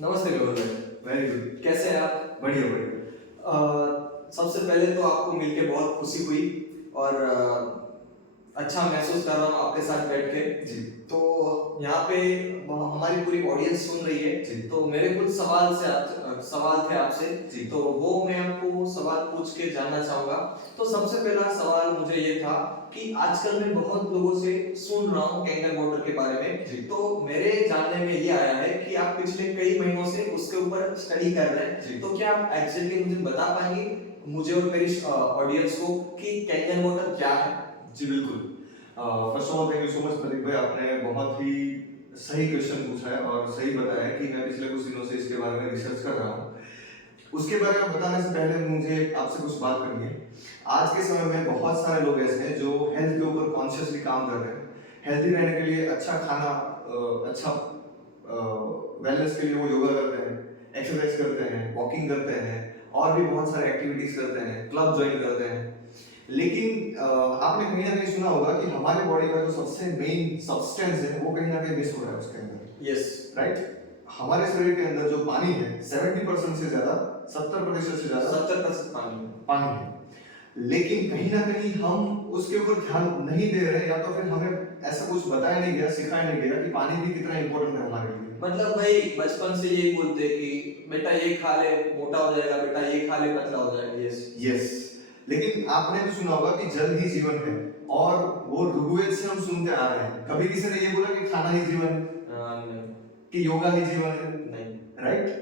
नमस्ते विमल भाई। Very good. कैसे हैं आप? बढ़िया बढ़िया। सबसे पहले तो आपको मिलके बहुत खुशी हुई और अच्छा महसूस कर रहा हूँ आपके साथ बैठ के। जी तो यहाँ पे हमारी पूरी ऑडियंस सुन रही है, जी तो मेरे कुछ सवाल थे आपसे। जी। तो वो मैं आपको सवाल पूछ के जानना चाहूंगा। तो सबसे पहला सवाल मुझे ये था कि आजकल मैं बहुत लोगों से सुन रहा हूँ कैंगर वाटर के बारे में। जी। तो मेरे जानने में ये आया है कि आप पिछले कई महीनों से उसके ऊपर स्टडी कर रहे जी। हैं। तो क्या आप एक्चुअली मुझे बता पाएंगे, मुझे और मेरी ऑडियंस को, कि कैंगर वाटर क्या है? जी बिल्कुल। First of all thank you so much Pradeep भाई, आपने बहुत ही सही क्वेश्चन पूछा है और सही बताया है कि मैं पिछले कुछ दिनों से इसके बारे में रिसर्च कर रहा हूँ। उसके बारे में बताने से पहले मुझे आपसे कुछ बात करनी है। आज के समय में बहुत सारे लोग ऐसे हैं जो हेल्थ के ऊपर कॉन्शियसली काम कर रहे हैं। हेल्थी रहने के लिए अच्छा खाना, अच्छा वेलनेस के लिए वो योगा करते हैं, एक्सरसाइज करते हैं, वॉकिंग करते हैं और भी बहुत सारे एक्टिविटीज करते हैं, क्लब ज्वाइन करते हैं। लेकिन आपने कहीं ना कहीं सुना होगा कि हमारे बॉडी का जो सबसे मेन सब्सटेंस है वो कहीं ना कहीं मिस हो रहा है उसके अंदर। यस। राइट। हमारे शरीर के अंदर जो पानी है 70% से ज्यादा, 70% से ज्यादा 70% पानी। पानी है। लेकिन कहीं ना कहीं हम उसके ऊपर ध्यान नहीं दे रहे, या तो फिर हमें ऐसा कुछ बताया नहीं गया, सिखाया नहीं गया कि पानी भी कितना इंपॉर्टेंट है हमारे लिए। मतलब भाई बचपन से यही बोलते हैं कि बेटा ये खा ले मोटा हो जाएगा, बेटा ये खा ले पतला हो जाएगा। Yes yes. लेकिन आपने भी सुना होगा कि जल ही जीवन है, और वो ऋग्वेद से हम सुनते आ रहे हैं। कभी किसी ने ये बोला कि खाना ही जीवन है, नहीं। कि योगा ही जीवन है? नहीं। राइट।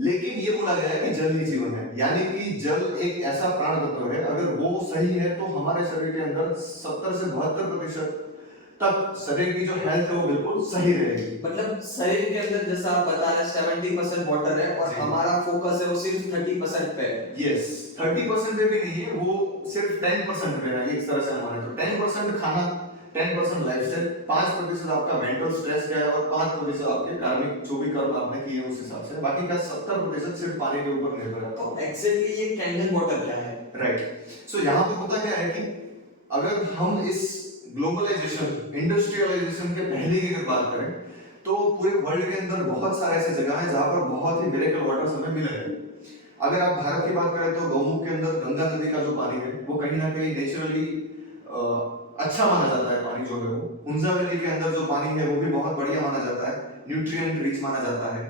लेकिन ये बोला गया है कि जल ही जीवन है, यानी कि जल एक ऐसा प्राण तत्व है, अगर वो सही है तो हमारे शरीर के अंदर 70 से 72% तक शरीर की जो हेल्थ है वो बिल्कुल सही रहेगी। मतलब शरीर के अंदर जैसा आप बता रहे हैं 70% वाटर है और जी। हमारा फोकस है वो सिर्फ 30% पे है। यस। 30% पे भी नहीं है, वो सिर्फ 10% पे है। एक तरह से हमारे तो 10% खाना, 10% लाइफस्टाइल, 5% आपका मेंटल स्ट्रेस क्या है और 5% आपके कार्मिक जो भी कर्म आपने किए उस हिसाब से, बाकी का 70% सिर्फ पानी के ऊपर निर्भर है। तो एक्जेक्टली ये कैंगन वाटर क्या है? राइट। सो यहाँ पे होता क्या है कि अगर हम इस ग्लोबलाइजेशन, इंडस्ट्रियलाइजेशन के पहले की अगर बात करें तो पूरे वर्ल्ड के अंदर बहुत सारे ऐसे जगह हैं जहाँ पर बहुत ही मिरेकल वाटर हमें मिले हैं। अगर आप भारत की बात करें तो गौमुख के अंदर गंगा नदी का जो पानी है वो कहीं ना कहीं नेचुरली अच्छा माना जाता है। पानी जो है वो हुंजा वैली के अंदर जो पानी है वो भी बहुत बढ़िया माना जाता है, न्यूट्रिएंट रिच माना जाता है।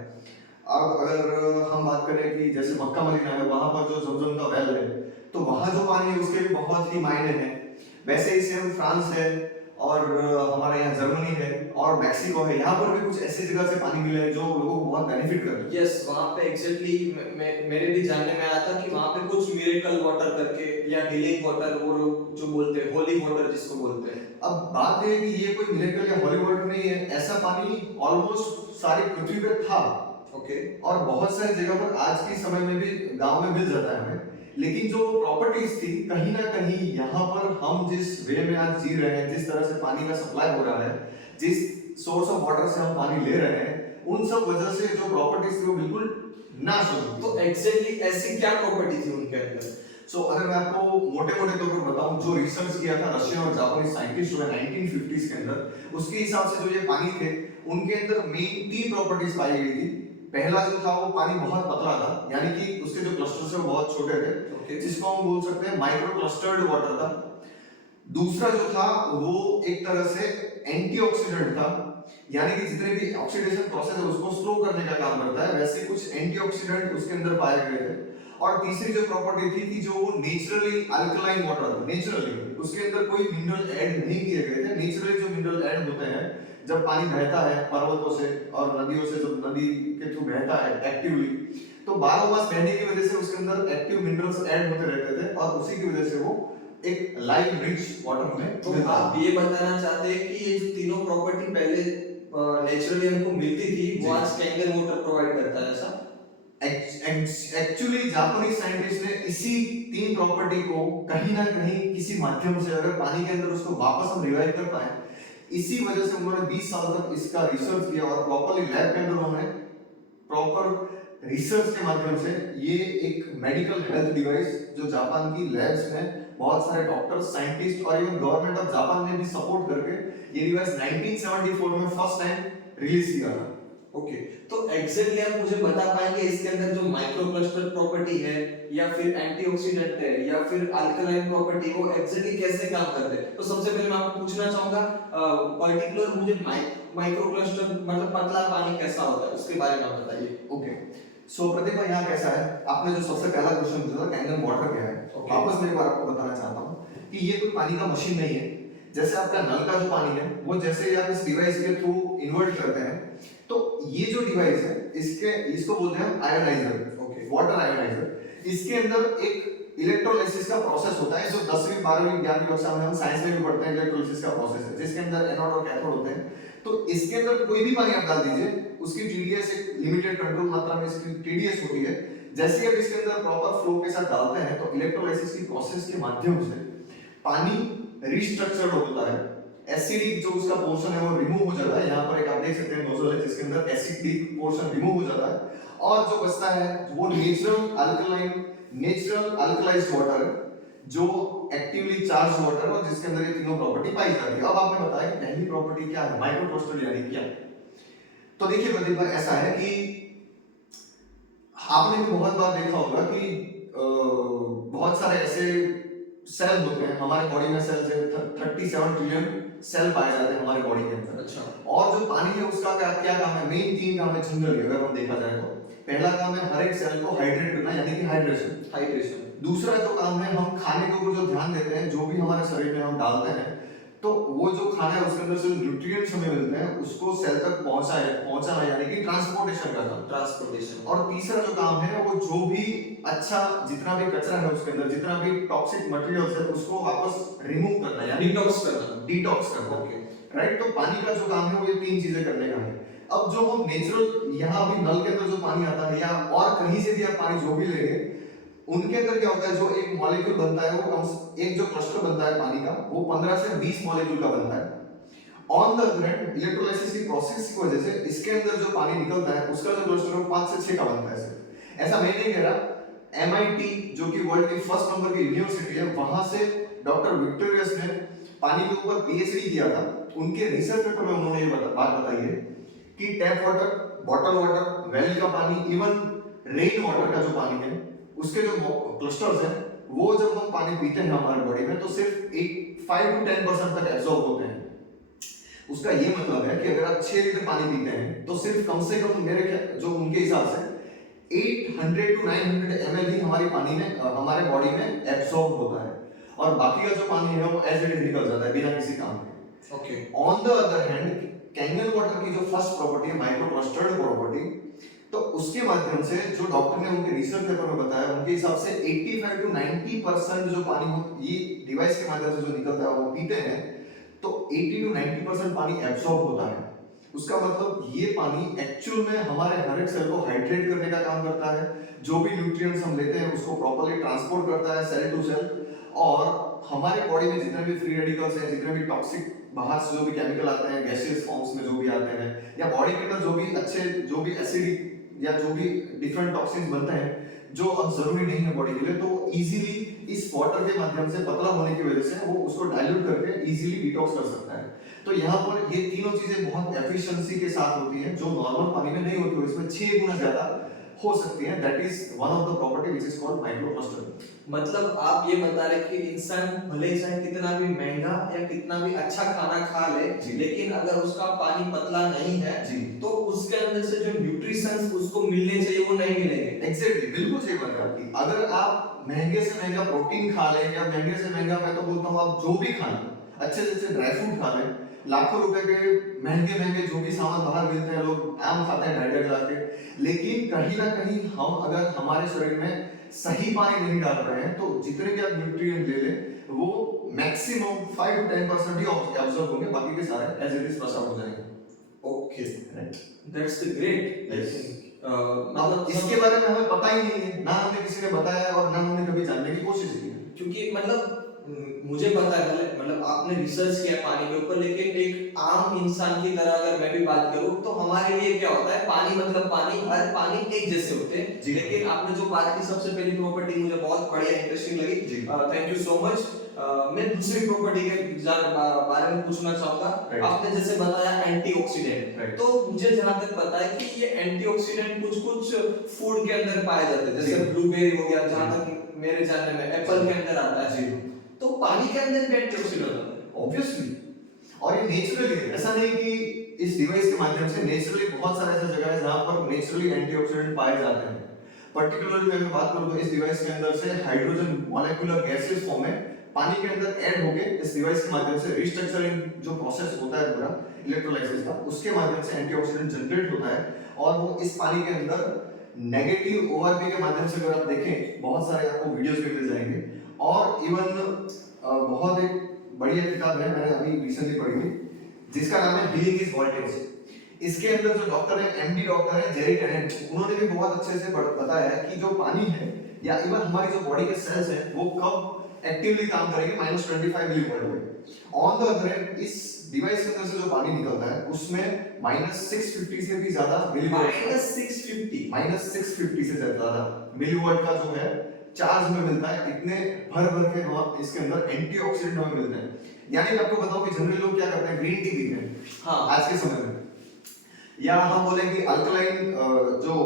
अब अगर हम बात करें कि जैसे मक्का मदीना है, वहां पर जो जमजम का वेल है, तो वहां जो पानी है उसके भी बहुत ही मायने हैं। वैसे ही सेम फ्रांस है और हमारे यहाँ जर्मनी है और मैक्सिको है, यहाँ पर भी कुछ ऐसी जगह से पानी मिले जो लोगों को बहुत बेनिफिट कर रहे हैं। यस, वहाँ पे एक्जेक्टली मेरे भी जानने में आया था कि वहाँ पे कुछ मिरेकल वाटर करके या हीलिंग वाटर, वो लोग जो बोलते हैं होली वाटर जिसको बोलते हैं। अब बात है कि ये कोई मिरेकल या होली वाटर नहीं है, ऐसा पानी ऑलमोस्ट सारी पृथ्वी पे था। ओके। और बहुत सारी जगह पर आज के समय में भी गांव में मिल जाता है हमें। लेकिन जो प्रॉपर्टीज थी कहीं ना कहीं यहाँ पर हम जिस वे में आज जी रहे हैं, जिस तरह से पानी का सप्लाई हो रहा है, जिस सोर्स ऑफ वाटर से हम पानी ले रहे हैं, उन सब वजह से जो प्रॉपर्टीज थी वो बिल्कुल नाश हो गई। तो एक्जेक्टली ऐसी क्या प्रॉपर्टी थी उनके अंदर? सो अगर मैं आपको मोटे मोटे तौर पर बताऊं, जो रिसर्च किया था रशियन और जापानी साइंटिस्ट ने 1950s के अंदर, उसके हिसाब से जो ये पानी थे उनके अंदर मेन 3 प्रॉपर्टीज पाई गई थी। पहला जो था वो पानी बहुत पतला था, यानी कि उसके जो क्लस्टर्स है वो बहुत छोटे थे, जिसको हम बोल सकते हैं माइक्रो क्लस्टर्ड वाटर था। दूसरा जो था वो एक तरह से एंटीऑक्सीडेंट था, यानी कि जितने भी ऑक्सीडेशन प्रोसेस है उसको स्लो करने का काम करता है, वैसे कुछ एंटीऑक्सीडेंट उसके अंदर पाए गए थे। और तीसरी जो प्रॉपर्टी थी कि जो नेचुरली अल्कलाइन वाटर था, नेचुरली उसके अंदर कोई मिनरल ऐड नहीं किए गए थे। नेचुरली जो मिनरल ऐड होते हैं जब पानी बहता है पर्वतों से और नदियों से, जब नदी के थ्रू बहता है एक्टिवली, तो 12 मास बहने की वजह से उसके अंदर एक्टिव मिनरल्स ऐड होते रहते थे और उसी की वजह से वो एक लाइफ रिच वाटर में। तो आप ये बताना चाहते हैं कि ये जो तीनों प्रॉपर्टी पहले नेचुरली हमको मिलती थी वो आज कैंगन वाटर प्रोवाइड करता है ऐसा? एक्चुअली जापानीज साइंटिस्ट ने इसी 3 प्रॉपर्टी को कहीं ना कहीं किसी माध्यम से अगर पानी के अंदर उसको वापस हम रिवाइव कर पाए, इसी वजह से उन्होंने 20 साल तक इसका रिसर्च किया और प्रॉपर्ली लैब के अंदर उन्होंने प्रॉपर रिसर्च के माध्यम से ये एक मेडिकल हेल्थ डिवाइस जो जापान की लैब्स में बहुत सारे डॉक्टर्स, साइंटिस्ट और इवन गवर्नमेंट ऑफ जापान ने भी सपोर्ट करके ये डिवाइस 1974 में फर्स्ट टाइम रिलीज किया था। ओके, तो एग्जैक्टली आप मुझे बता पाएंगे इसके अंदर जो माइक्रो क्लस्टर प्रॉपर्टी है या फिर एंटीऑक्सीडेंट है या फिर अल्कलाइन प्रॉपर्टी, वो एग्जैक्टली कैसे काम करते हैं? तो सबसे पहले मैं आपको पूछना चाहूंगा पर्टिकुलर मुझे माइक्रो क्लस्टर मतलब पतला पानी कैसा होता है उसके बारे में आप बताइए। ओके, सो प्रदीप भाई यहाँ कैसा है, आपने जो सबसे पहला क्वेश्चन पूछा था कैंगन वाटर क्या है, Okay. वापस मैं एक बार आपको बताना चाहता हूँ कि ये कोई पानी का मशीन नहीं है। जैसे आपका नल का जो पानी है वो जैसे आप इस डिवाइस के थ्रू इन्वर्ट करते हैं, तो ये जो डिवाइस है इसको बोलते हैं आयोनाइजर, Okay. Water ioniser. इसके अंदर एक इलेक्ट्रोलाइसिस का प्रोसेस होता है जो 10वीं 12वीं 11वीं कक्षा में हम साइंस में भी पढ़ते हैं। इलेक्ट्रोलाइसिस का प्रोसेस है जिसके अंदर एनोड और कैथोड होते हैं। तो इसके अंदर कोई भी पानी आप डाल दीजिए, उसकी टीडीएस एक लिमिटेड कंट्रोल मात्रा में इसकी टीडीएस होती है। जैसे ही आप इसके अंदर प्रॉपर फ्लो के साथ डालते हैं तो इलेक्ट्रोलाइसिस की प्रोसेस के माध्यम से पानी रिस्ट्रक्चर्ड होता है, एसिडिक जो उसका पोर्शन है वो रिमूव हो जाता है। यहाँ पर एक आप देख सकते हैं नोजल है जिसके अंदर एसिडिक पोर्शन रिमूव हो जाता है, और जो बचता है वो नेचुरल अल्कलाइज्ड वाटर है जो एक्टिवली चार्ज वाटर और जिसके अंदर ये तीनों प्रॉपर्टी पाई जाती है। अब आपने बताया कि पहली प्रॉपर्टी क्या है, माइक्रो क्लस्टर यानी क्या। तो देखिए प्रदीप भाई ऐसा है कि आपने भी बहुत बार देखा होगा कि बहुत सारे ऐसे सेल होते हैं हमारे बॉडी में, सेल से 37 ट्रिलियन सेल पाए जाते हैं हमारे बॉडी के अंदर। अच्छा, और जो पानी है उसका क्या काम है, मेन 3 काम है जनरली अगर हम देखा जाए तो। पहला काम है हर एक सेल को हाइड्रेट करना यानी कि हाइड्रेशन। दूसरा जो काम है हम खाने के ऊपर जो ध्यान देते हैं, जो भी हमारे शरीर में हम डालते हैं, तो वो जो खाना है उसके अंदर से न्यूट्रिएंट्स हमें मिलते हैं उसको सेल तक पहुंचाना यानी कि ट्रांसपोर्टेशन का काम। ट्रांसपोर्टेशन। और तीसरा जो काम है वो जो भी अच्छा जितना भी कचरा है उसके अंदर, जितना भी टॉक्सिक मटेरियल्स है उसको वापस रिमूव करना यानी डिटॉक्स करना। ओके, राइट, तो पानी का जो काम है वो ये 3 चीजें करने का है। अब जो हम नेचुरल यहाँ भी नल के अंदर जो पानी आता है या और कहीं से भी आप पानी जो भी लेंगे, उनके अंदर क्या होता है, जो एक मॉलिक्यूल बनता है वो एक जो क्लस्टर बनता है पानी का वो 15 से 20 मॉलिक्यूल का बनता है। On the other hand electrolysis की प्रोसेस की वजह से इसके अंदर जो पानी निकलता है उसका जो क्लस्टर है 5 से 6 का बनता है सिर्फ। ऐसा मैं नहीं कह रहा, MIT जो कि वर्ल्ड की फर्स्ट नंबर की यूनिवर्सिटी है, वहां से डॉक्टर विक्टोरियस ने पानी के ऊपर PhD किया था। उनके रिसर्च पेपर में उन्होंने ये बात बताई है कि tap water, bottle water, well का पानी, इवन रेन वाटर का जो पानी है उसके जो क्लस्टर्स हैं वो जब हम पानी पीते हैं हमारे बॉडी में तो सिर्फ 5 to 10% तक एब्जॉर्ब होते हैं। उसका ये मतलब है कि अगर आप 6 लीटर पानी पीते हैं तो सिर्फ कम से कम जो उनके हिसाब से 800 to 900 ml ही हमारे बॉडी में एब्जॉर्ब होता है, और बाकी का जो पानी है वो एज इट इज निकल जाता है बिना किसी काम के। Okay, on the other hand Kangen water की जो फर्स्ट प्रॉपर्टी है माइक्रो क्लस्टर्ड प्रॉपर्टी, तो उसके माध्यम से जो डॉक्टर ने उनके रिसर्च पेपर में बताया उनके हिसाब से 85 to 90% जो पानी ये डिवाइस के माध्यम से जो निकलता है वो पीते हैं तो 80 to 90% पानी एब्सॉर्ब होता है। उसका मतलब ये पानी एक्चुअल में हमारे हर एक सेल को हाइड्रेट करने का काम करता है, जो भी न्यूट्रिएंट्स हम लेते हैं उसको प्रॉपर्ली ट्रांसपोर्ट करता है सेल टू सेल, और हमारे बॉडी में जितने भी फ्री रेडिकल्स हैं, जितने भी टॉक्सिक बाहर से जो भी केमिकल आते हैं गैसियस फॉर्म्स में जो भी आते हैं, या बॉडी के अंदर जो भी एसिडिक या जो भी डिफरेंट टॉक्सिन्स बनते हैं जो अब जरूरी नहीं है बॉडी के लिए, तो इजीली इस वाटर के माध्यम से पतला होने की वजह से वो उसको डाइल्यूट करके इजीली डिटॉक्स कर सकता है। तो यहाँ पर ये तीनों चीजें बहुत एफिशिएंसी के साथ होती हैं जो नॉर्मल पानी में नहीं होती, इसमें 6 गुना ज्यादा हो सकती है। That is one of the property which is called micro cluster. मतलब आप ये बता रहे कि इंसान भले चाहे कितना भी महंगा या कितना भी अच्छा खाना खा ले, लेकिन अगर उसका पानी पतला नहीं है तो उसके अंदर से जो न्यूट्रिशंस उसको मिलने चाहिए वो नहीं मिलेंगे। एग्जैक्टली, बिल्कुल सही बात है आपकी। अगर आप महंगे से महंगा प्रोटीन खा लें या महंगे से महंगा, मैं तो बोलता हूँ आप जो भी खा लें, अच्छे से अच्छे ड्राई फ्रूट खा लें, लाखों रुपए के महंगे महंगे जो भी सामान बाहर मिलते हैं, लोग आम खाते हैं 2.5 लाख के, लेकिन कहीं ना कहीं हम अगर हमारे शरीर में सही पानी नहीं डाल रहे हैं तो जितने भी आप न्यूट्रिएंट ले लें वो मैक्सिमम 5 to 10% ही एब्जॉर्ब होंगे, बाकी के सारे as it is flush out हो जाएंगे। Okay, right, that's the great. मतलब इसके बारे में हमें पता ही नहीं है, ना हमें किसी ने बताया और ना हमने कभी जानने की कोशिश की है। क्योंकि मतलब मुझे पता है, मतलब आपने रिसर्च किया पानी के ऊपर, लेकिन एक आम इंसान की तरह अगर मैं भी बात करूं तो हमारे लिए क्या होता है, पानी मतलब पानी, हर पानी एक जैसे होते हैं। लेकिन आपने जो बात की सबसे पहली प्रॉपर्टी मुझे बहुत बढ़िया इंटरेस्टिंग लगी, थैंक यू सो मच। मैं दूसरी प्रॉपर्टी के बारे में पूछना चाहूंगा। Right. आपने जैसे बताया एंटीऑक्सीडेंट, Right. तो मुझे जहां तक पता है कि ये एंटीऑक्सीडेंट कुछ कुछ फूड के अंदर पाए जाते हैं, जैसे जी। ब्लूबेरी हो गया, जहां जी। तक मेरे जानने में एप्पल के अंदर आता है। जी। तो पानी के अंदर भी एंटीऑक्सीडेंट होता है? ऑब्वियसली, और ये नेचुरली है, ऐसा नहीं कि इस डिवाइस के माध्यम से नेचुरली बहुत सारे ऐसे जगह है जहां पर नेचुरली एंटीऑक्सीडेंट पाए जाते हैं। पर्टिकुलरली मैं बात करूं तो इस डिवाइस के अंदर से हाइड्रोजन मॉलिक्यूलर गैसेस फॉर्म में पानी के अंदर ऐड होके इस डिवाइस के माध्यम से रिस्ट्रक्चरिंग जो प्रोसेस होता है पूरा इलेक्ट्रोलाइसिस का, उसके माध्यम से एंटीऑक्सीडेंट जनरेट होता है और वो इस पानी के अंदर नेगेटिव ओआरपी के माध्यम से अगर आप देखें बहुत सारे आपको वीडियोस भी मिल जाएंगे। और इवन बहुत एक बढ़िया किताब है, मैंने अभी रिसेंटली पढ़ी थी, जिसका नाम है हीलिंग इज वोल्टेज। इसके अंदर जो डॉक्टर है, एमडी डॉक्टर है जेरी टेनेंट, उन्होंने भी बहुत अच्छे से बताया है कि जो पानी है या इवन हमारी जो बॉडी के सेल्स हैं वो कब एक्टिवली काम करेंगे -25 मिलीवोल्ट में। ऑन द अदर हैंड इस डिवाइस के अंदर से जो पानी निकलता है उसमें -650 से भी ज्यादा मिलीवोल्ट, -650 से ज्यादा मिलीवोल्ट का जो है चार्ज में मिलता है। इतने भर भर के हम इसके अंदर एंटीऑक्सीडेंट हमें मिलते हैं। यानी मैं आपको बताऊं कि जनरली लोग क्या करते हैं, ग्रीन टी पीते हैं हाँ आज के समय में, या हम बोलें कि अल्कलाइन जो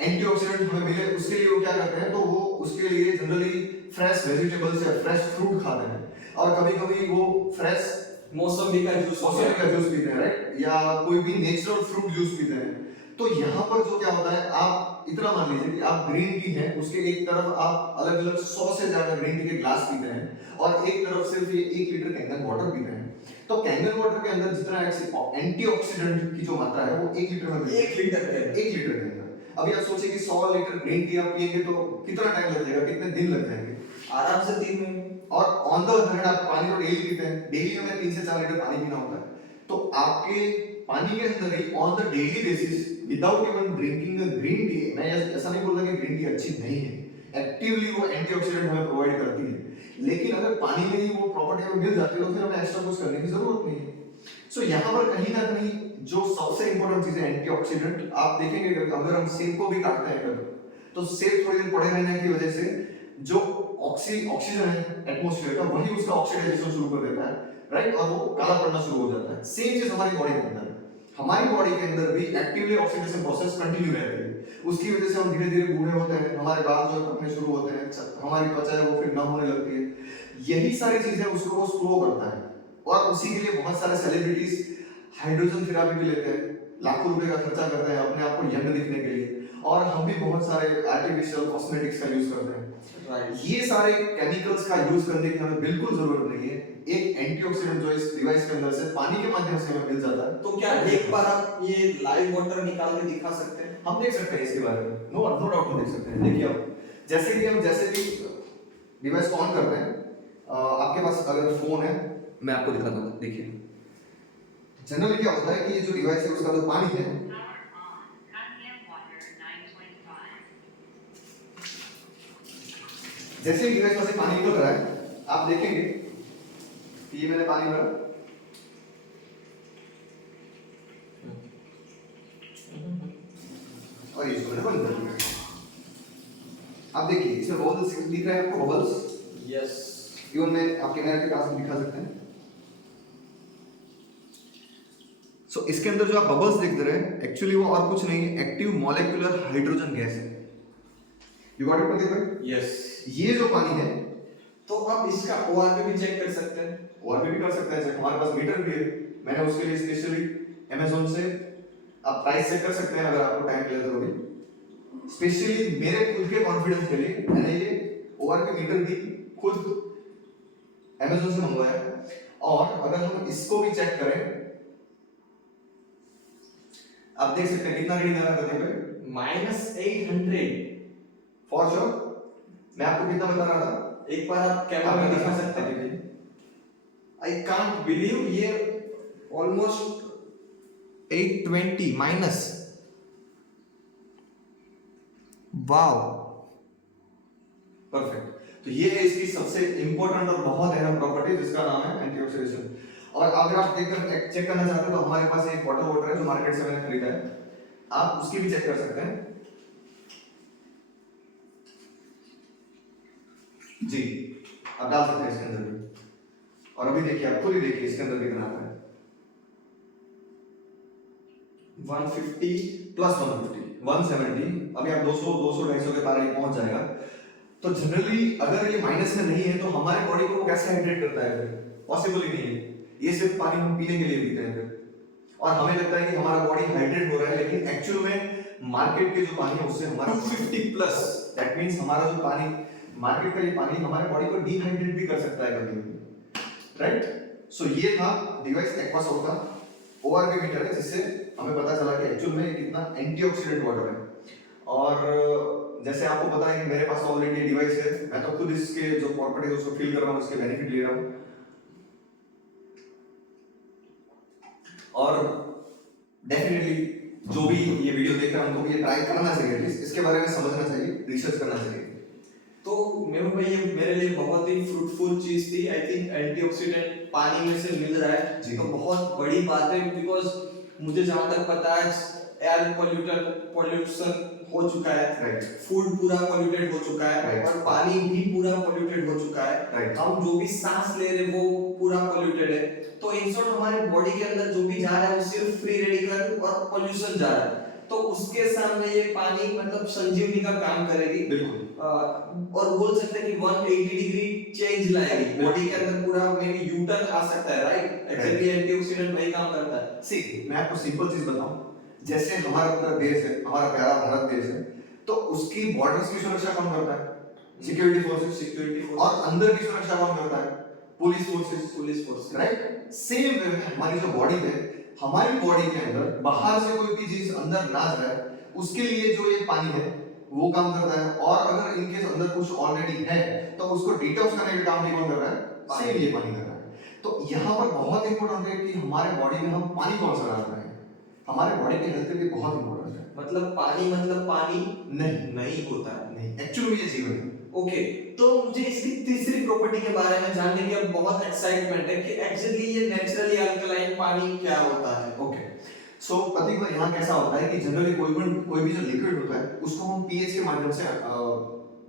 एंटीऑक्सीडेंट हमें मिले उसके लिए वो क्या करते हैं, तो वो उसके लिए जनरली फ्रेश वेजिटेबल्स या फ्रेश फ्रूट खाते हैं, और कभी कभी वो फ्रेश मौसमी का जूस मौसमी का जूस पीते हैं, राइट, या कोई भी नेचुरल फ्रूट जूस पीते हैं। तो यहाँ पर जो क्या होता है, आप इतना मान लीजिए कि आप ग्रीन टी है उसके एक तरफ आप अलग अलग 100 से ज्यादा ग्रीन टी के ग्लास पीते हैं और एक तरफ सिर्फ ये 1 लीटर कैंगन वाटर पीते हैं। तो कैंगन वाटर के अंदर जितना एंटीऑक्सीडेंट की जो मात्रा है वो 1 लीटर में मिलती है। 1 लीटर के अंदर। 1 लीटर के अंदर। अभी आप सोचिए कि 100 लीटर ग्रीन टी आप पिएंगे तो कितना टाइम लग जाएगा, कितने दिन लग जाएंगे? आराम से 3 महीने। और ऑन द अदर हैंड आप पानी तो डेली पीते हैं, डेली हमें 3 से 4 लीटर पानी पीना होता है। तो आपके पानी के अंदर ही on the daily basis without even drinking a green tea, मैं ऐसा नहीं बोल रहा कि ग्रीन टी अच्छी नहीं है, एक्टिवली वो एंटीऑक्सीडेंट हमें प्रोवाइड करती है, लेकिन अगर पानी में ही वो प्रॉपर्टी हमें मिल जाती है तो फिर हमें एक्स्ट्रा कुछ करने की जरूरत नहीं है। सो यहाँ पर कहीं ना कहीं जो सबसे इंपॉर्टेंट चीज है एंटीऑक्सीडेंट, आप देखेंगे कि अगर हम सेब को भी काटते हैं कभी, तो सेब थोड़ी देर पड़े रहने की वजह से जो ऑक्सीजन है एटमॉस्फेयर का वही उसका ऑक्सीडाइजेशन शुरू कर देता है, राइट, और वो काला पड़ना शुरू हो जाता है। सेम चीज हमारी बॉडी के अंदर, हमारी बॉडी के अंदर भी एक्टिवली ऑक्सीडेशन प्रोसेस कंटिन्यू रहती है। उसकी वजह से हम धीरे धीरे बूढ़े होते हैं, हमारे बाल जो कटने शुरू होते हैं, हमारी त्वचा है वो फिर नम होने लगती है। यही सारी चीजें उसको वो स्लो करता है, और उसी के लिए बहुत सारे सेलिब्रिटीज हाइड्रोजन थेरेपी भी लेते हैं, लाखों रुपए का खर्चा करते हैं अपने आप को यंग दिखने के लिए, और हम भी बहुत सारे आर्टिफिशियल कॉस्मेटिक्स का यूज करते हैं। ये सारे केमिकल्स का यूज करने की हमें बिल्कुल जरूरत नहीं है। एक एंटीऑक्सीडेंट जो इस डिवाइस के अंदर से पानी के माध्यम से हमें मिल जाता है। तो क्या एक बार आप ये लाइव वाटर निकाल के दिखा सकते हैं? हम देख सकते हैं इसके बारे में, नो डाउट हम देख सकते हैं। देखिए आप जैसे भी डिवाइस ऑन करते हैं, आपके पास अगर फोन है, मैं आपको दिखाता हूँ, देखिए जनरली क्या होता है कि ये जो डिवाइस है उसका जो पानी है, जैसे ही डिवाइस में से पानी निकल रहा है आप देखेंगे कि ये मैंने पानी भरा, और ये इसको मैंने बंद कर दिया। आप देखिए इसमें बबल्स दिख रहे हैं आपको, बबल्स, यस, इवन मैं आपके कैमरा के पास भी दिखा सकते हैं। सो इसके अंदर जो आप बबल्स देख रहे हैं एक्चुअली वो और कुछ नहीं है, एक्टिव मॉलिक्यूलर हाइड्रोजन गैस है। यू गॉट इट प्रदीप भाई? यस। ये जो पानी है, तो आप इसका ओआरपी भी चेक कर सकते हैं। ओआरपी भी कर सकते हैं, हमारे पास मीटर भी है, मैंने उसके लिए स्पेशली अमेज़न से आप प्राइस चेक कर सकते हैं अगर आपको टाइम मिले तो भी। स्पेशली मेरे खुद के कॉन्फिडेंस के लिए मैंने ये ओआरपी मीटर भी खुद अमेज़न से मंगवाया। और अगर हम इसको भी चेक करें, आप देख सकते हैं कितना रीडिंग आ रहा है पे, -800 फॉर श्योर। मैं आपको कितना बता रहा था, एक बार आप कैमरा में दिखा सकते हैं। आई कांट बिलीव ये ऑलमोस्ट 820 माइनस, वाओ, परफेक्ट। तो ये है इसकी सबसे इंपॉर्टेंट और बहुत अहम प्रॉपर्टी जिसका नाम है एंटीऑक्सीडेशन। और अगर आप देखकर चेक करना चाहते हैं तो हमारे पास एक बॉटल वाटर है जो मार्केट से मैंने खरीदा है, आप उसकी भी चेक कर सकते हैं। जी आप डाल सकते हैं इसके अंदर भी। और अभी देखिए, आप खुद ही देखिए इसके अंदर कितना आता है, 150 प्लस 150, 170। अभी आप 200, 200, 250 के पार ये पहुंच जाएगा। तो जनरली अगर ये माइनस में नहीं है तो हमारे बॉडी को वो कैसे हाइड्रेट करता है? फिर पॉसिबल ही नहीं है। ये सिर्फ पानी हम पीने के लिए पीते हैं फिर, और हमें लगता है कि हमारा बॉडी हाइड्रेट हो रहा है, लेकिन एक्चुअल में मार्केट के जो पानी है उससे हमारा 250 प्लस, दैट मींस हमारा जो पानी, मार्केट का ये पानी हमारे बॉडी को डिहाइड्रेट भी कर सकता है कभी, राइट? सो ये था डिवाइस एक्वासॉल्व का ओआरपी मीटर है, जिससे हमें पता चला कि एक्चुअल में कितना एंटीऑक्सीडेंट वाटर है। और जैसे आपको पता है कि मेरे पास ऑलरेडी ये डिवाइस है, मैं तो खुद इसके जो प्रॉपर्टीज उसको फील कर रहा हूँ, उसके बेनिफिट ले रहा हूँ। और डेफिनेटली जो भी ये वीडियो देख रहा है उनको भी ये ट्राई करना चाहिए, एटलीस्ट इसके बारे में समझना चाहिए, रिसर्च करना चाहिए। तो मेरे भाई ये मेरे लिए बहुत ही फ्रूटफुल चीज थी। आई थिंक एंटीऑक्सीडेंट पानी में से मिल रहा है जी। तो बहुत बड़ी बात है, बिकॉज मुझे जहां तक पता है एयर पॉल्यूशन हो चुका है, राइट, फूड पूरा पॉल्यूटेड हो चुका है, Right. और पानी भी पूरा पॉल्यूटेड हो चुका है, राइट, हम जो भी सांस ले रहे वो पूरा पॉल्यूटेड है। तो इन शॉर्ट हमारे बॉडी के अंदर जो भी जा रहा है वो सिर्फ फ्री रेडिकल और पॉल्यूशन जा रहा है। तो उसके सामने ये पानी मतलब संजीवनी का काम करेगी, बिल्कुल। और बोल सकते हैं कि 180 डिग्री चेंज लाएगी बॉडी के अंदर, पूरा मे बी यू टर्न आ सकता है, राइट? एक्जेक्टली एंटीऑक्सीडेंट वही काम करता है। सी, मैं आपको सिंपल चीज बताऊं, जैसे हमारा पूरा देश है, हमारा प्यारा भारत देश है, तो उसकी बॉर्डर्स की सुरक्षा कौन करता है? Security forces. और अंदर की सुरक्षा कौन करता है? Police forces, right? Same way में हमारी जो बॉडी है, हमारी बॉडी के अंदर बाहर से कोई भी चीज अंदर ना जाए, उसके लिए जो ये पानी है वो काम करता है। और अगर इनके अंदर कुछ ऑलरेडी है तो उसको डिटॉक्स करने का काम भी कौन कर रहा है? सेम ये पानी कर रहा है। तो यहाँ पर बहुत इंपॉर्टेंट है कि हमारे बॉडी में हम पानी कौन सा डाल रहे हैं, हमारे बॉडी के हेल्थ के लिए बहुत इंपॉर्टेंट है। मतलब पानी नहीं, नहीं होता है। नहीं, एक्चुअली ये जीवन है। ओके, तो मुझे इसकी तीसरी प्रॉपर्टी के बारे में जानने की अब बहुत एक्साइटमेंट है कि एक्चुअली ये नेचुरली अल्कलाइन पानी क्या होता है। ओके, सो प्रतीक भाई, यहाँ कैसा होता है कि जनरली कोई भी जो लिक्विड होता है उसको हम पीएच के माध्यम से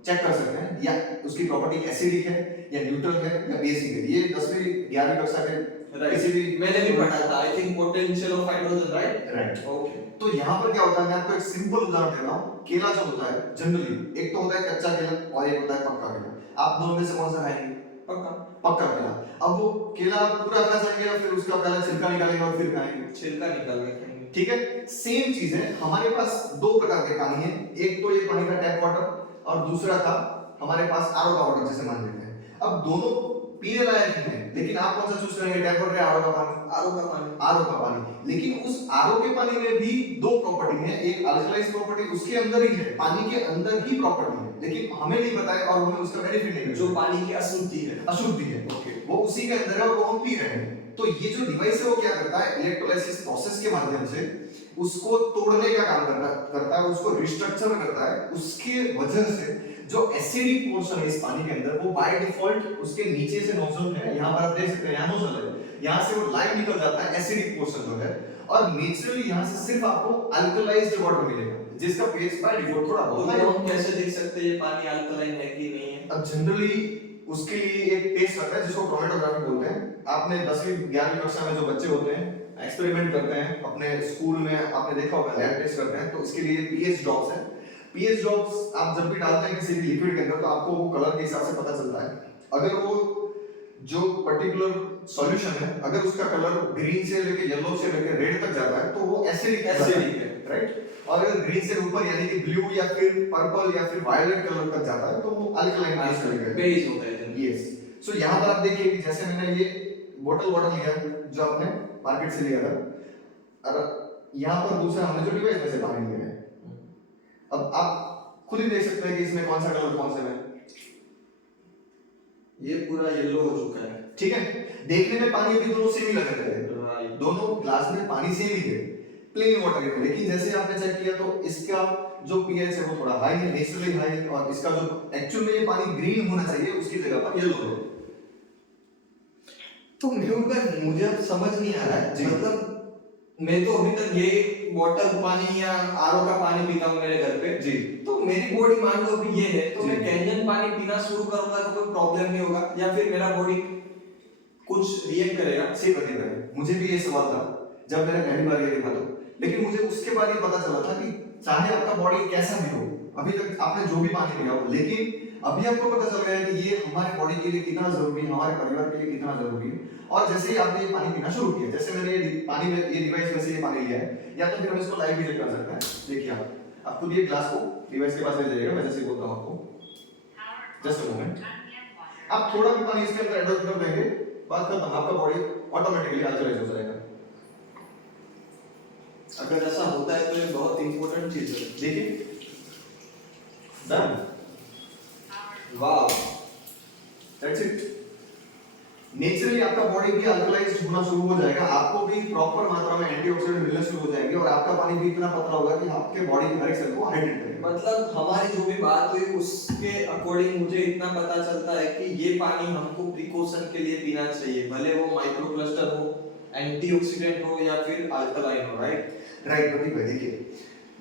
चेक कर सकते हैं, या उसकी प्रॉपर्टी एसिडिक है या न्यूट्रल है या बेसिक है। ये 10वीं 11वीं कक्षा के किसी भी मैंने भी पढ़ा था, I think potential of hydrogen, right. Okay. तो यहाँ पर क्या होता है, मैं आपको एक सिंपल उदाहरण दे रहा हूँ। केला जो होता है जनरली, एक तो होता है कच्चा केला और एक होता है पक्का केला। आप दोनों में से कौन सा खाएंगे? पक्का केला। अब वो केला पूरा खा जाएंगे या फिर उसका पहले छिलका निकालेंगे और फिर खाएंगे? छिलका निकाल के खाएंगे। ठीक है, सेम चीज है। हमारे पास दो प्रकार के पानी है, एक तो ये पानी का टैप वाटर और दूसरा था हमारे पास आरओ का वाटर, जैसे मान लेते हैं। अब दोनों पीने लायक है, लेकिन आप कौन सा चूज करेंगे, टैप वाटर या आरओ का पानी? आरओ का पानी। लेकिन उस आरओ के पानी में भी दो प्रॉपर्टी है, एक अल्कलाइज प्रॉपर्टी उसके अंदर ही है, पानी के अंदर ही प्रॉपर्टी है, लेकिन हमें नहीं पता है और हमें उसका बेनिफिट नहीं है। जो पानी की अशुद्धि है, ओके, वो उसी के अंदर है और वो हम पी रहे हैं। तो ये जो डिवाइस है वो क्या करता है, इलेक्ट्रोलाइसिस प्रोसेस के माध्यम से उसको तोड़ने का काम करता है, उसको रिस्ट्रक्चर करता है। उसके वजह से जो एसिडिक पोर्शन है इस पानी के अंदर, वो बाय डिफॉल्ट उसके नीचे से नोजल है, यहाँ पर आप देख सकते हैं, यहाँ नोजल है, यहाँ से वो लाइव निकल जाता है एसिडिक पोर्शन जो है, और नेचुरली यहाँ से सिर्फ आपको अल्कलाइज्ड वाटर मिलेगा, जिसका pH बाय डिफॉल्ट थोड़ा बहुत है। हम कैसे देख सकते हैं ये पानी अल्कलाइन है कि नहीं है? अब जनरली उसके लिए एक टेस्ट आता है जिसको क्रोमेटोग्राफी बोलते हैं। आपने 10वीं 11वीं कक्षा में जो बच्चे होते हैं एक्सपेरिमेंट करते हैं अपने स्कूल में, आपने देखा होगा लैब टेस्ट करते हैं, तो इसके लिए पीएच ड्रॉप्स है। पीएच ड्रॉप्स आप जब भी डालते हैं किसी भी लिक्विड के अंदर तो आपको वो कलर के हिसाब से पता चलता है। अगर वो जो पर्टिकुलर सॉल्यूशन है, अगर उसका कलर ग्रीन से लेके येलो से लेके रेड तक जाता है तो वो एसिडिक है, राइट? और अगर ग्रीन से ऊपर यानी कि ब्लू या फिर पर्पल या फिर वायलेट कलर तक जाता है तो वो अल्कलाइन बेस होता है। यस। सो यहाँ पर आप देखिए कि जैसे मैंने ये बोतल वाटर लिया जो आपने मार्केट से लिया था, और यहाँ पर दूसरा हमने जो डिवाइस में से पानी लिया है। अब आप खुद ही देख सकते हैं कि इसमें कौन सा कलर कौन से में, ये पूरा येलो हो चुका है। ठीक है, देखने में पानी अभी दोनों सेम ही लग रहे थे, दोनों ग्लास में पानी सेम ही थे, प्लेन वाटर है। लेकिन जैसे आपने चेक किया तो इसका जो पीएच है वो थोड़ा हाई है, नेचुरली हाई है, और इसका जो एक्चुअल में ये पानी ग्रीन होना चाहिए उसकी जगह पर येलो है। तो मेहुल भाई मुझे अब समझ नहीं आ रहा है, मतलब मैं तो अभी तक ये बॉटल पानी या आरओ का पानी पीता हूँ मेरे घर पे जी तो मेरी बॉडी मान लो अभी ये है तो जी। मैं कैनियन पानी पीना शुरू करूंगा तो कोई प्रॉब्लम नहीं होगा या फिर मेरा बॉडी कुछ रिएक्ट करेगा। सही बता रहे हैं। मुझे भी ये सवाल था जब मैंने पहली बार ये देखा तो, लेकिन मुझे उसके बाद ये पता चला था कि चाहे आपका बॉडी कैसा भी हो, अभी तक आपने जो भी पानी पिया हो, लेकिन अभी आपको पता चल गया है कि ये हमारे बॉडी के लिए कितना जरूरी है, हमारे परिवार के लिए कितना जरूरी है। और जैसे ही आपने ये पानी पीना शुरू किया, जैसे मैंने ये पानी में ये डिवाइस में से ये पानी लिया है, या तो फिर हम इसको लाइव भी चेक कर सकते हैं। देखिए आप खुद ये ग्लास को डिवाइस के पास ले जाइएगा, मैं जैसे बोलता हूँ आपको, जस्ट अ मोमेंट। आप थोड़ा भी पानी इसके अंदर ऐड कर देंगे, बात खत्म, आपका बॉडी ऑटोमेटिकली अल्कलाइज हो जाएगा। अगर ऐसा होता है तो ये बहुत इंपॉर्टेंट चीज है। देखिए डन, वाह, दैट्स इट। नेचुरली आपका बॉडी भी अल्कलाइज्ड होना शुरू हो जाएगा, आपको भी प्रॉपर मात्रा में एंटीऑक्सीडेंट मिलना शुरू हो जाएंगे और आपका पानी भी इतना पतला होगा कि आपके बॉडी के हर एक सेल को हाइड्रेट करेगा। मतलब हमारी जो भी बात हुई उसके अकॉर्डिंग मुझे इतना पता चलता है कि ये पानी हमको प्रिकॉशन के लिए पीना चाहिए, भले वो माइक्रोक्लस्टर हो, एंटीऑक्सीडेंट हो या फिर अल्कलाइन हो, राइट? राइट प्रदीप भाई, देखिए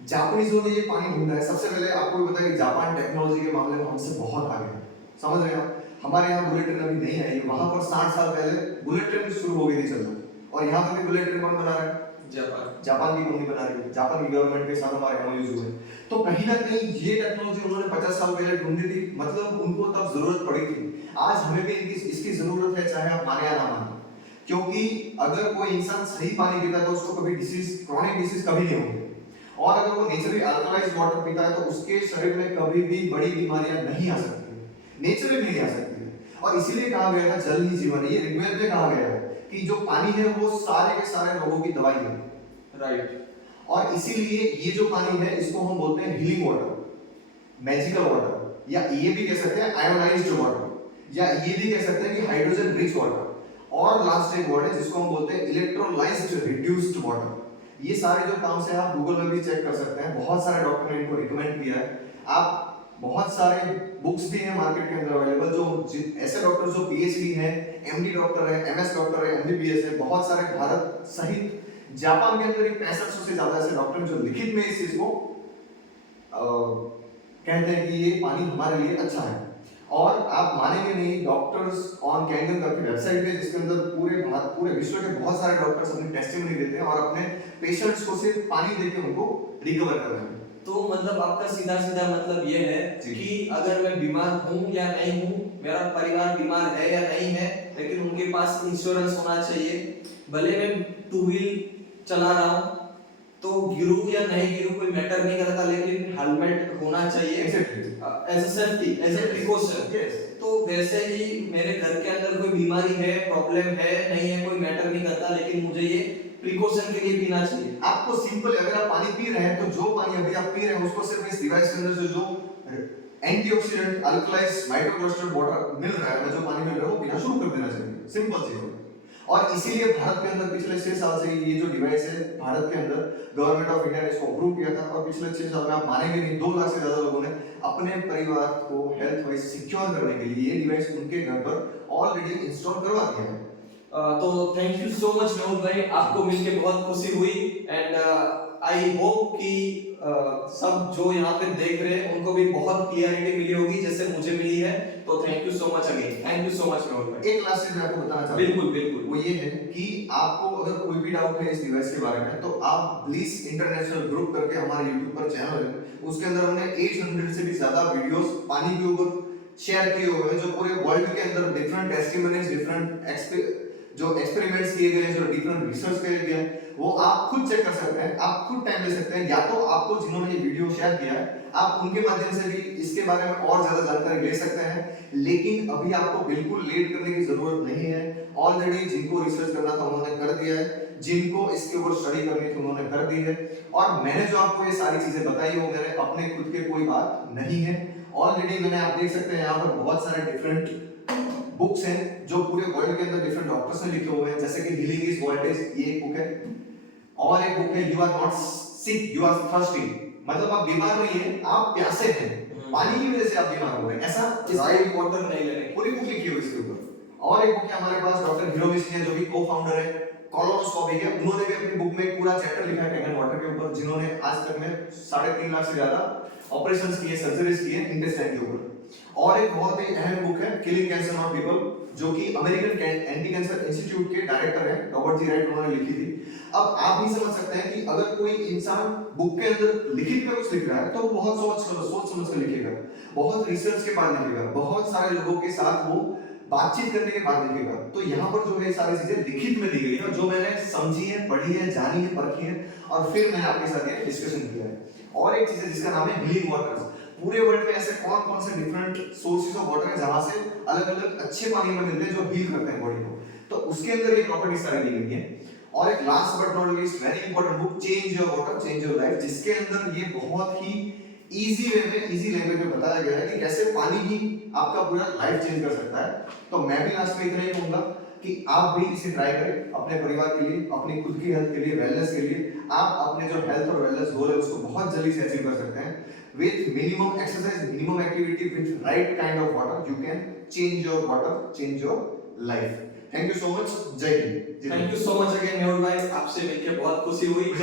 जापानीजों ने ये पानी ढूंढा है। सबसे पहले आपको भी पता है कि जापान टेक्नोलॉजी के मामले में हमसे बहुत आगे है, समझ रहे हैं आप? हमारे यहाँ बुलेट ट्रेन अभी नहीं आई, वहां पर 60 साल पहले बुलेट ट्रेन भी शुरू हो गई थी चलना, और यहाँ पर भी बुलेट ट्रेन कौन बना रहा है? जापान की कंपनी बना रही है, जापान की गवर्नमेंट के साथ हमारे एमओयूज हुए। तो कहीं ना कहीं ये टेक्नोलॉजी उन्होंने 50 साल पहले ढूंढी थी, मतलब उनको तब जरूरत पड़ी थी। आज हमें भी इसकी जरूरत है, चाहे आप माने या ना माने, क्योंकि अगर कोई इंसान सही पानी पीता है तो उसको कभी डिसीज, क्रॉनिक डिसीज कभी नहीं होंगे, और अगर वो नेचुरली अल्कलाइज्ड वाटर पीता है तो उसके शरीर में कभी भी बड़ी बीमारियां नहीं आ सकती, नेचुरली नहीं आ सकती। और इसीलिए कहा गया था जल ही जीवन है, ये ऋग्वेद में कहा गया है कि जो पानी है वो सारे के सारे रोगों की दवाई है, राइट। और इसीलिए ये जो पानी है इसको हम बोलते हैं हीलिंग वाटर, मैजिकल वाटर, या ये भी कह सकते हैं आयोनाइज्ड वाटर, या ये भी कह सकते हैं कि हाइड्रोजन रिच वाटर, और लास्ट एक वर्ड है जिसको हम बोलते हैं इलेक्ट्रोलाइज्ड रिड्यूस्ड वाटर। ये सारे जो टर्म्स हैं आप गूगल में भी चेक कर सकते हैं, बहुत सारे डॉक्टर ने इनको रिकमेंड किया है। आप बहुत सारे बुक्स भी हैं मार्केट के अंदर अवेलेबल, जो ऐसे डॉक्टर जो पीएचडी हैं, एमडी डॉक्टर है, एमएस डॉक्टर है, एमबीबीएस है, बहुत सारे भारत सहित जापान के अंदर 6500 से ज्यादा ऐसे डॉक्टर जो लिखित में इस चीज को कहते हैं कि ये पानी हमारे लिए अच्छा है। और आप मानेंगे नहीं, डॉक्टर्स ऑन कैंगन करके वेबसाइट है जिसके अंदर पूरे विश्व के बहुत सारे डॉक्टर्स अपनी टेस्टिमनी देते हैं और अपने पेशेंट्स को सिर्फ पानी देके उनको रिकवर कर रहे हैं। तो मतलब आपका सीधा सीधा मतलब ये है कि अगर मैं बीमार हूँ या नहीं हूँ, मेरा परिवार बीमार है या नहीं है, लेकिन उनके पास इंश्योरेंस होना चाहिए। भले मैं टू व्हील चला रहा हूँ तो गिरूं या नहीं गिरूं कोई मैटर नहीं करता, लेकिन हेलमेट होना चाहिए as a safety, as a precaution. तो वैसे ही मेरे घर के अंदर कोई बीमारी है, प्रॉब्लम है, नहीं है, कोई मैटर नहीं करता, लेकिन मुझे ये प्रिकॉशन के लिए पीना चाहिए। आपको सिंपल, अगर आप पानी पी रहे हैं तो जो पानी अभी आप पी रहे हैं उसको सिर्फ इस डिवाइस के अंदर से जो एंटीऑक्सीडेंट अल्कलाइज्ड माइक्रोक्लस्टर्ड वाटर मिल रहा है, जो पानी मिल रहा है वो पीना शुरू कर देना चाहिए, सिंपल चीज है। और इसीलिए भारत के अंदर पिछले 6 साल से ये जो डिवाइस है भारत के अंदर गवर्नमेंट ऑफ इंडिया ने इसको अप्रूव किया था, और पिछले 6 साल में आप मानेंगे नहीं 2 लाख से ज्यादा लोगों ने अपने परिवार को हेल्थ वाइज सिक्योर करने के लिए ये डिवाइस उनके घर पर ऑलरेडी इंस्टॉल करवा दिया है। तो thank you so much Mehul भाई, आपको मिलके बहुत खुशी हुई, एंड आई होप कि सब जो यहाँ पे देख रहे हैं उनको भी बहुत क्लियरिटी मिली होगी जैसे मुझे मिली है। तो thank you so much again, thank you so much Mehul भाई। एक लास्ट चीज मैं आपको बताना चाहता हूं, बिल्कुल बिल्कुल, वो ये है कि आपको अगर कोई भी डाउट है इस डिवाइस के बारे में तो आप ब्लिस इंटरनेशनल ग्रुप करके हमारे YouTube पर चैनल है, उसके अंदर हमने 800 से भी ज्यादा वीडियोस पानी के ऊपर शेयर किए हुए हैं, जो पूरे वर्ल्ड के अंदर डिफरेंट टेस्टिमनीज, डिफरेंट जो एक्सपेरिमेंट्स किए गए, जो डिफरेंट रिसर्च किए गए, वो आप खुद चेक कर सकते हैं, आप खुद टाइम ले सकते हैं, या तो आपको जिन्होंने ये वीडियो शेयर किया है आप उनके माध्यम से भी इसके बारे में और ज्यादा जानकारी ले सकते हैं। लेकिन अभी आपको बिल्कुल लेट करने की जरूरत नहीं है, ऑलरेडी जिनको रिसर्च करना था उन्होंने कर दिया है, जिनको इसके ऊपर स्टडी करनी थी उन्होंने कर दी है, और मैंने जो आपको ये सारी चीजें बताई वो मेरे अपने खुद के कोई बात नहीं है। ऑलरेडी मैंने, आप देख सकते हैं यहाँ पर बहुत सारे डिफरेंट बुक्स हैं जो पूरे वर्ल्ड के अंदर डिफरेंट डॉक्टर्स ने लिखे हुए हैं, जैसे कि हीलिंग इज वॉल्टेज, ये एक बुक है, और एक बुक है you are not sick you are thirsty, मतलब आप बीमार नहीं हैं, आप प्यासे हैं, पानी की वजह से आप बीमार हो रहे हैं, ऐसा राइट वाटर नहीं लेने, पूरी बुक लिखी हुई इसके ऊपर। और एक बुक है हमारे पास डॉक्टर हिरोमिशी है जो भी को-फाउंडर है कोलोनोस्कोपी है, उन्होंने भी अपनी बुक में एक पूरा चैप्टर लिखा है कैंगन वाटर के ऊपर, जिन्होंने आज तक में 3.5 लाख से ज्यादा ऑपरेशंस किए, सर्जरीज किए इंटेस्टाइन के ऊपर। और एक बहुत ही अहम बुक है किलिंग कैंसर नॉट पीपल, जो कि अमेरिकन एंटी कैंसर इंस्टीट्यूट के डायरेक्टर हैं रॉबर्ट जी राइट, उन्होंने लिखी थी। अब आप भी समझ सकते हैं कि अगर कोई इंसान बुक के अंदर लिखित में कुछ लिख रहा है तो वो बहुत सोच समझ कर लिखेगा, बहुत रिसर्च के बाद लिखेगा, बहुत सारे लोगों के साथ वो बातचीत करने के बाद लिखेगा। तो यहाँ पर जो है सारी चीजें लिखित में दी गई है, जो मैंने समझी है, पढ़ी है, जानी है, परखी है, और फिर मैंने आपके साथ ये डिस्कशन किया है। और एक चीज है जिसका नाम है हीलिंग वाटर्स। पूरे वर्ल्ड में ऐसे कौन कौन से डिफरेंट सोर्सेज ऑफ वाटर है जहां से अलग अलग अच्छे पानी में मिलते हैं जो हील करते हैं बॉडी को, तो उसके अंदर ये प्रॉपर्टी सारी दी गई है। और एक last but not least very important book, change your water change your life, जिसके अंदर ये बहुत ही इजी वे में, इजी लैंग्वेज में बताया गया है कि कैसे पानी ही आपका पूरा लाइफ चेंज कर सकता है। तो मैं भी लास्ट में इतना ही कहूंगा कि आप भी इसे ट्राई करें अपने परिवार के लिए, अपनी खुद की हेल्थ के लिए, वेलनेस के लिए। आप अपने जो हेल्थ और वेलनेस गोल है उसको बहुत जल्दी से अचीव कर सकते हैं with minimum exercise, minimum activity, with right kind of water. You can change your water, change your life. Thank you so much. जय Hind. Thank you so much again Mehul भाई, आपसे मिलकर बहुत खुशी हुई।